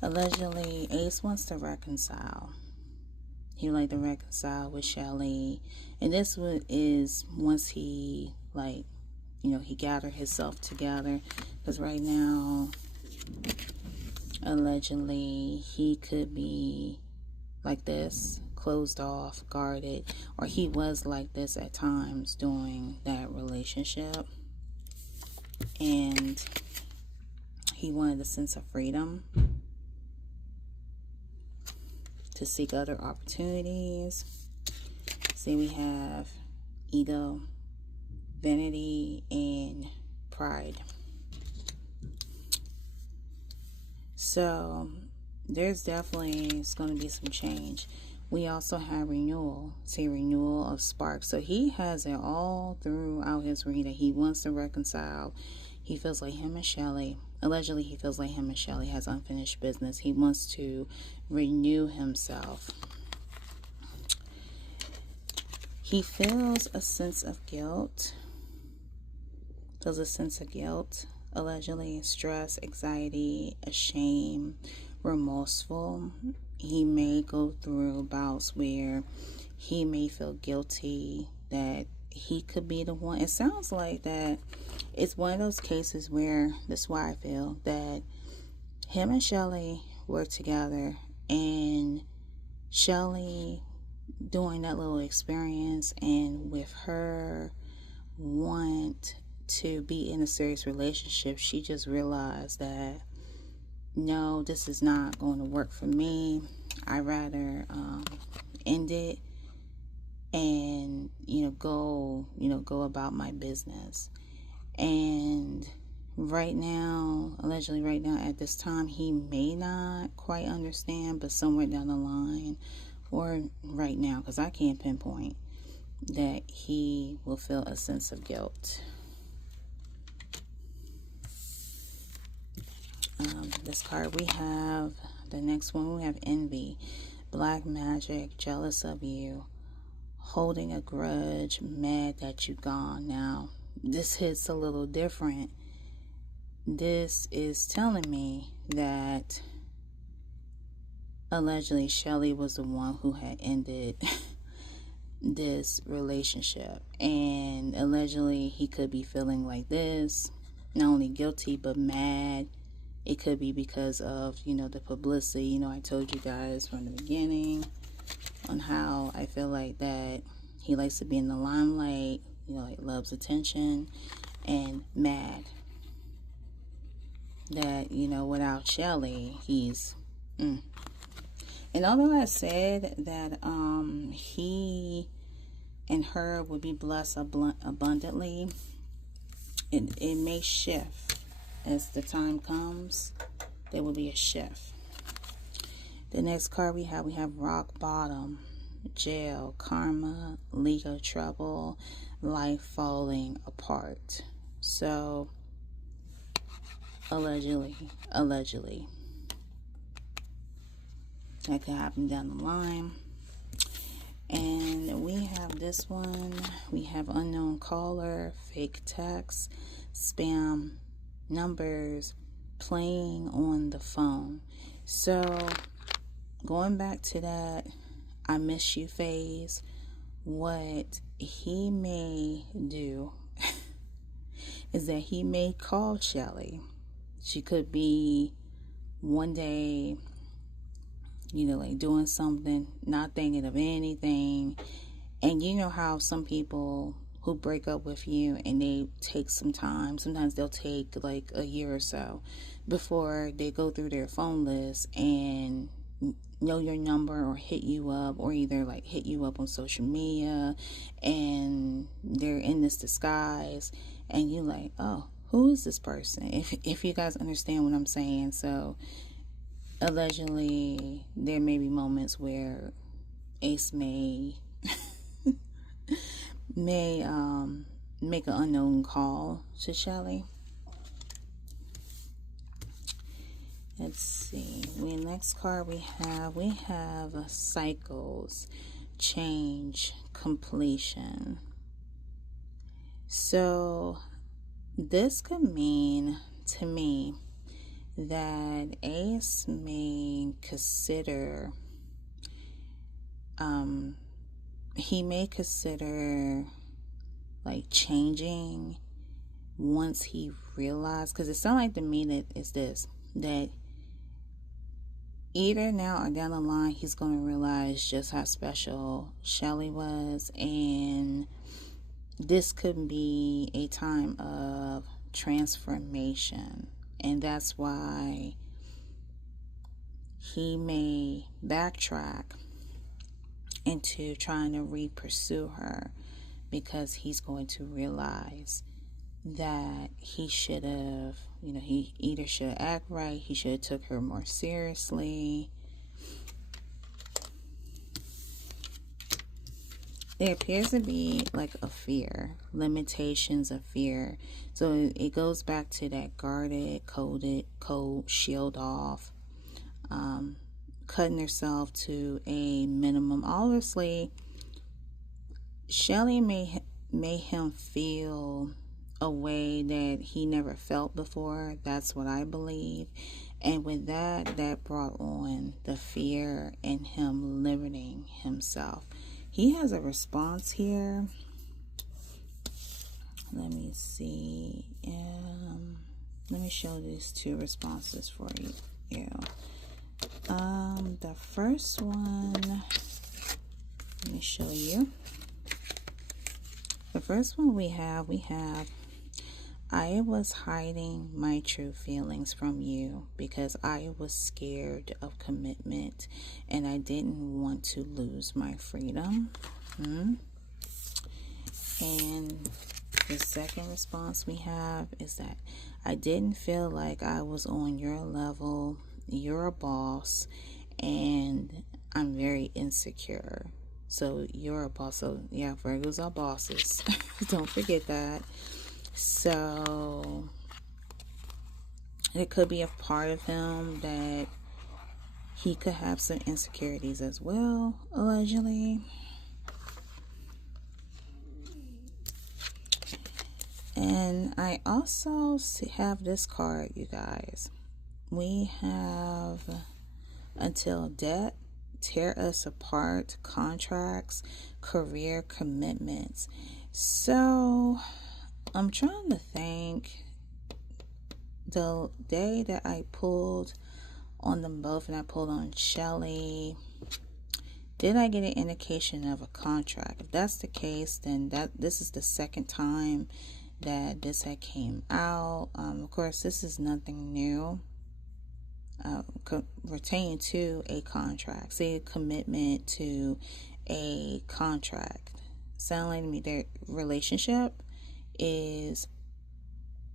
Allegedly, Ace wants to reconcile. He would like to reconcile with Chelly. And this is once he, like, you know, he gathered himself together. Because right now, allegedly, he could be like this, closed off, guarded. Or he was like this at times during that relationship. And he wanted a sense of freedom, to seek other opportunities. See, we have ego, vanity, and pride. So there's definitely going to be some change. We also have renewal. See, renewal of spark. So he has it all throughout his reading. He wants to reconcile. He feels like him and Chelly, allegedly he feels like him and Chelly has unfinished business. He wants to renew himself. He feels a sense of guilt. Allegedly, stress, anxiety, ashamed, remorseful. He may go through bouts where he may feel guilty that he could be the one. It sounds like that it's one of those cases where, that's why I feel that him and Chelly were together, and Chelly doing that little experience, and with her want to be in a serious relationship, she just realized that, no, this is not going to work for me. I'd rather end it and go about my business. And right now, allegedly right now at this time, he may not quite understand, but somewhere down the line, or right now, because I can't pinpoint, that he will feel a sense of guilt. This card we have, the next one we have envy, black magic, jealous of you, holding a grudge, mad that you gone. Now, this hits a little different. This is telling me that allegedly Chelly was the one who had ended this relationship, and allegedly he could be feeling like this, not only guilty but mad. It could be because of, you know, the publicity. You know, I told you guys from the beginning on how I feel like that he likes to be in the limelight, you know, like loves attention, and mad that, you know, without Chelly, he's And although I said that he and her would be blessed abundantly, it may shift as the time comes. There will be a shift. The next card we have rock bottom, jail, karma, legal trouble, life falling apart. So allegedly that could happen down the line. And we have this one. We have unknown caller, fake text, spam numbers, playing on the phone. So going back to that I miss you phase, what he may do is that he may call Chelly. She could be one day, you know, like doing something, not thinking of anything. And you know how some people who break up with you and they take some time, sometimes they'll take like a year or so before they go through their phone list and know your number or hit you up, or either like hit you up on social media, and they're in this disguise and you like, oh, who is this person? If you guys understand what I'm saying. So allegedly there may be moments where Ace may make an unknown call to Chelly. Let's see. Next card we have cycles, change, completion. So this could mean to me that Ace may consider, he may consider like changing once he realized, because it sounds like to me that it's this, that either now or down the line he's going to realize just how special Chelly was, and this could be a time of transformation. And that's why he may backtrack into trying to re-pursue her, because he's going to realize that he should have, you know, he either should act right, he should have took her more seriously. There appears to be like a fear, limitations of fear. So it goes back to that guarded, cold, shield off, cutting herself to a minimum. Obviously, Chelly made him feel a way that he never felt before. That's what I believe. And with that brought on the fear and him limiting himself. He has a response here. Let me see. Let me show these two responses for you. The first one, let me show you. The first one we have, I was hiding my true feelings from you because I was scared of commitment and I didn't want to lose my freedom. And the second response we have is that I didn't feel like I was on your level. You're a boss and I'm very insecure. So you're a boss. So yeah, Virgos are bosses. Don't forget that. So it could be a part of him that he could have some insecurities as well, allegedly. And I also have this card, you guys. We have until death tear us apart, contracts, career commitments. So I'm trying to think. The day that I pulled on them both and I pulled on Chelly, did I get an indication of a contract? If that's the case, then this is the second time that this had came out. Of course, this is nothing new. Pertaining to a contract, say a commitment to a contract. Sound like to me their relationship is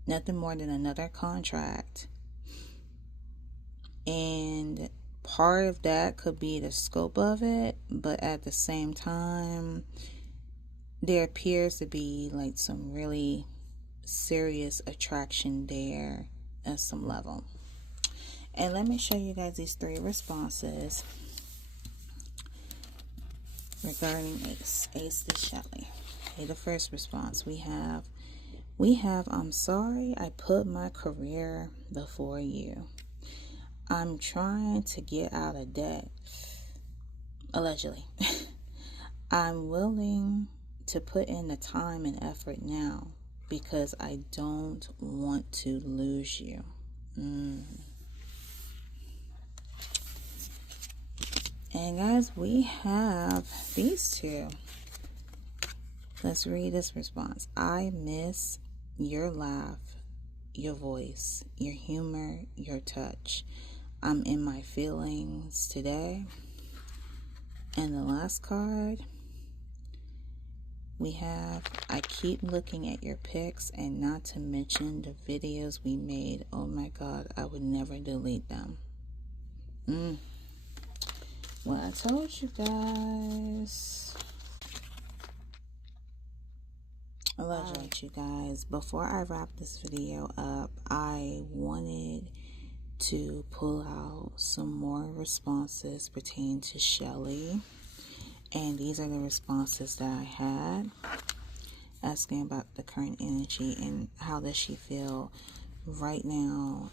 nothing more than another contract, and part of that could be the scope of it, but at the same time there appears to be like some really serious attraction there at some level. And let me show you guys these 3 responses regarding Ace to Chelly. Okay, the first response we have, I'm sorry I put my career before you. I'm trying to get out of debt. Allegedly. I'm willing to put in the time and effort now because I don't want to lose you. And guys, we have these 2. Let's read this response. I miss your laugh, your voice, your humor, your touch. I'm in my feelings today. And the last card we have, I keep looking at your pics, and not to mention the videos we made. Oh my God, I would never delete them. Well, I told you guys. Alright, you guys, before I wrap this video up, I wanted to pull out some more responses pertaining to Chelly. And these are the responses that I had, asking about the current energy and how does she feel right now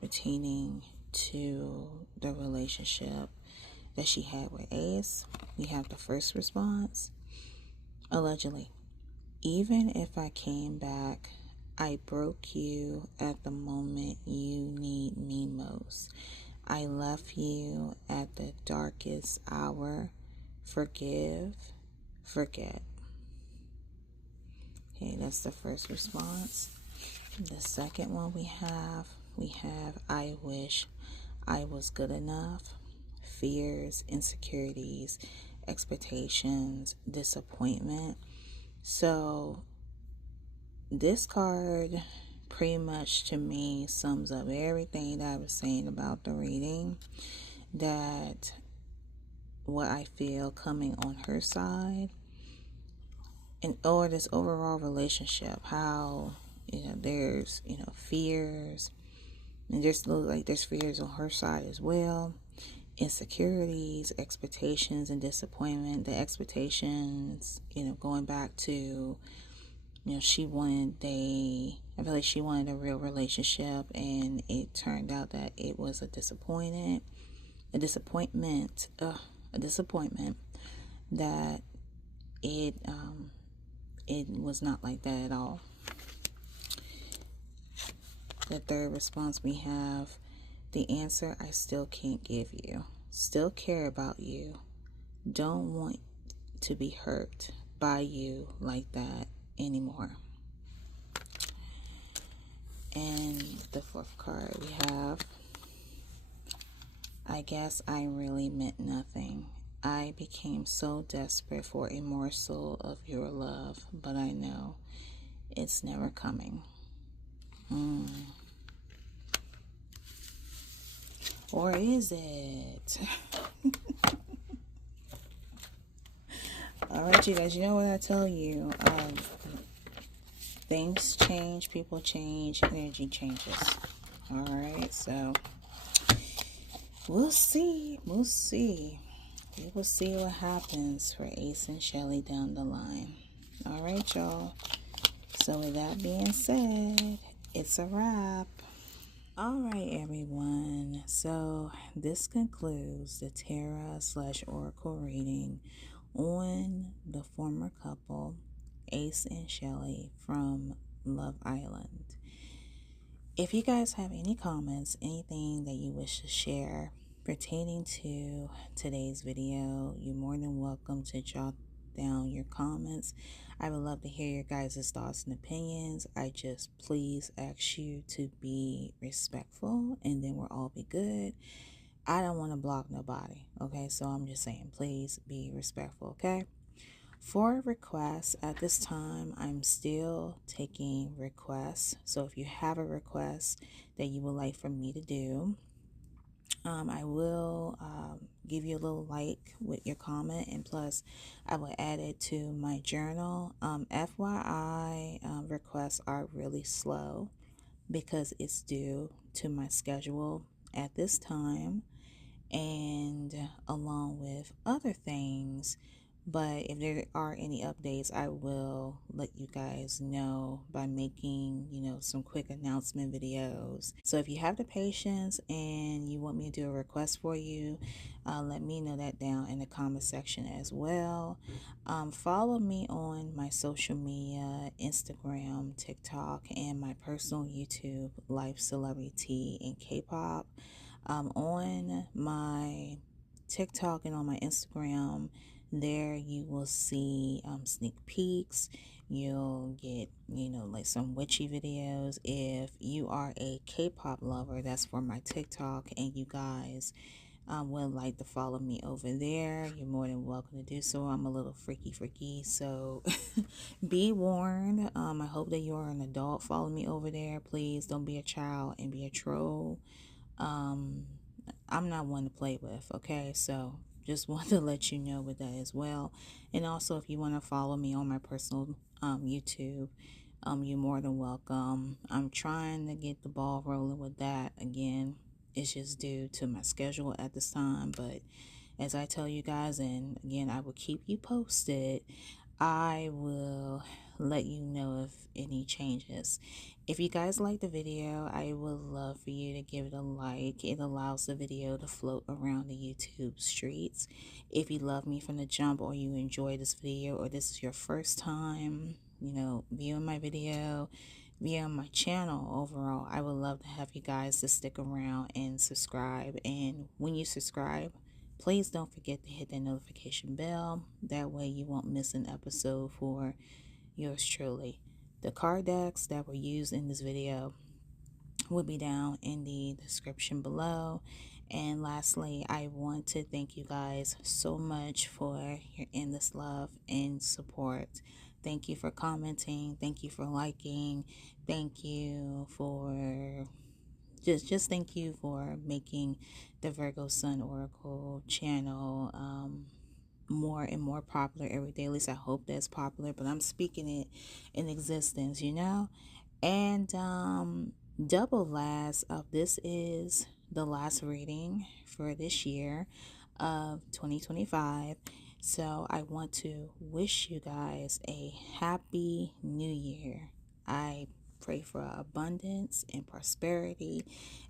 pertaining to the relationship that she had with Ace. We have the first response. Allegedly, even if I came back, I broke you at the moment you need me most. I left you at the darkest hour. Forgive, forget. Okay, that's the first response. The second one we have I wish I was good enough. Fears, insecurities, expectations, disappointment. So this card pretty much to me sums up everything that I was saying about the reading, that what I feel coming on her side, and or this overall relationship, how there's fears, and there's fears on her side as well. Insecurities, expectations, and disappointment. The expectations, going back to, I feel like she wanted a real relationship, and it turned out that it was a disappointment, that it was not like that at all. The third response we have, the answer I still can't give you. Still care about you. Don't want to be hurt by you like that anymore. And the fourth card we have, I guess I really meant nothing. I became so desperate for a morsel of your love, but I know it's never coming. Or is it? All right, you guys, you know what I tell you. Things change, people change, energy changes. All right, so we'll see. We'll see. We will see what happens for Ace and Chelly down the line. All right, y'all. So with that being said, it's a wrap. All right, everyone. So this concludes the Tarot/Oracle reading on the former couple, Ace and Chelly from Love Island. If you guys have any comments, anything that you wish to share pertaining to today's video, you're more than welcome to jot down your comments. I would love to hear your guys' thoughts and opinions. I just please ask you to be respectful, and then we'll all be good. I don't want to block nobody, okay? So I'm just saying, please be respectful, okay? For requests, at this time, I'm still taking requests. So if you have a request that you would like for me to do, I will give you a little like with your comment, and plus I will add it to my journal. FYI, requests are really slow because it's due to my schedule at this time, and along with other things. But if there are any updates, I will let you guys know by making, some quick announcement videos. So if you have the patience and you want me to do a request for you, let me know that down in the comment section as well. Follow me on my social media, Instagram, TikTok, and my personal YouTube, Life Celebrity and K-Pop. On my TikTok and on my Instagram, there you will see sneak peeks. You'll get, like some witchy videos. If you are a K-pop lover, that's for my TikTok, and you guys would like to follow me over there, you're more than welcome to do so. I'm a little freaky, so be warned. I hope that you are an adult. Follow me over there. Please don't be a child and be a troll. I'm not one to play with, okay? So just want to let you know with that as well. And also, if you want to follow me on my personal YouTube, you're more than welcome. I'm trying to get the ball rolling with that. Again, it's just due to my schedule at this time, but as I tell you guys, and again, I will keep you posted, I will let you know if any changes. If you guys like the video, I would love for you to give it a like. It allows the video to float around the YouTube streets. If you love me from the jump, or you enjoy this video, or this is your first time, viewing my video, viewing my channel overall, I would love to have you guys to stick around and subscribe. And when you subscribe, please don't forget to hit that notification bell. That way you won't miss an episode for yours truly. The card decks that were used in this video will be down in the description below. And lastly, I want to thank you guys so much for your endless love and support. Thank you for commenting. Thank you for liking. Thank you for just thank you for making the Virgo Sun Oracle channel more and more popular every day. At least I hope that's popular, but I'm speaking it in existence, And double last of this is the last reading for this year of 2025. So I want to wish you guys a happy new year. I pray for abundance and prosperity,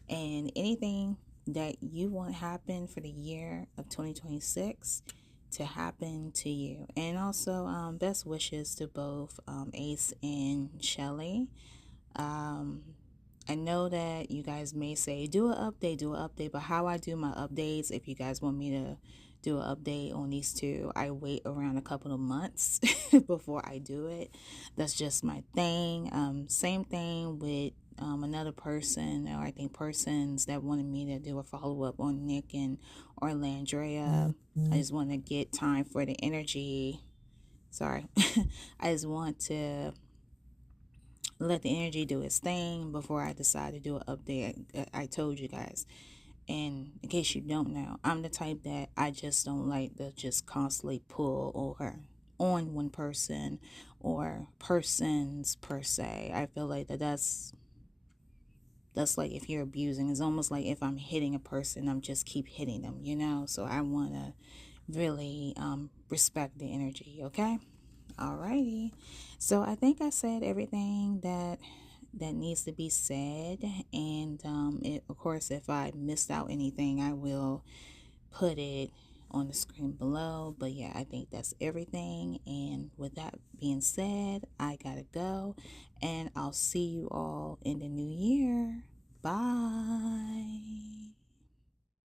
and anything that you want happen for the year of 2026 to happen to you. And also best wishes to both Ace and Chelly. I know that you guys may say do an update, but how I do my updates, if you guys want me to do an update on these two, I wait around a couple of months before I do it. That's just my thing. Same thing with another person, or I think persons that wanted me to do a follow-up on Nick and Orlandrea. I just want to get time for the energy. Sorry. I just want to let the energy do its thing before I decide to do an update. I told you guys. And in case you don't know, I'm the type that I just don't like to just constantly pull or on one person or persons per se. I feel like that's like if you're abusing, it's almost like if I'm hitting a person, I'm just keep hitting them, you know? So I want to really respect the energy, okay? Alrighty. So I think I said everything that needs to be said, and of course, if I missed out anything, I will put it on the screen below. But yeah, I think that's everything. And with that being said, I gotta go, and I'll see you all in the new year. Bye.